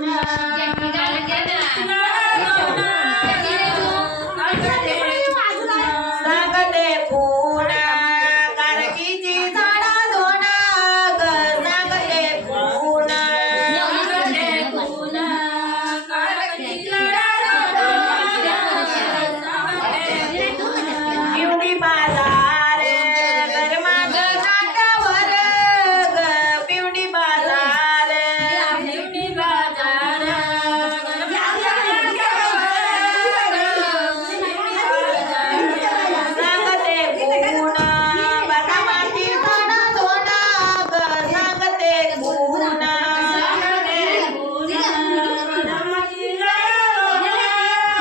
Yeah.